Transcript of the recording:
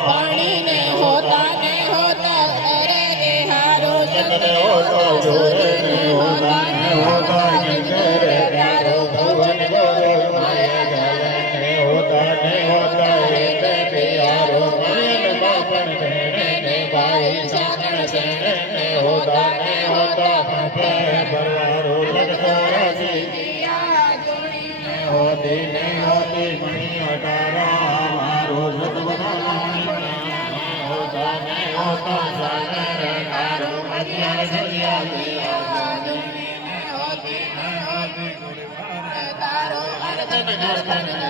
पानी ने होता अरे हारो चंद्र होता जोरे ने होता तारो भवन गोरे माया जल ने होता हेते प्यारो मायन बापन ने भाई सागण से ने होता पापे परवारो लगतो राजी दिया जोड़ी ने होती मणि अटारा मारो जतवना होता सागर कारो मदिया सरिया दिया जोड़ी ने होती तारो अर्धन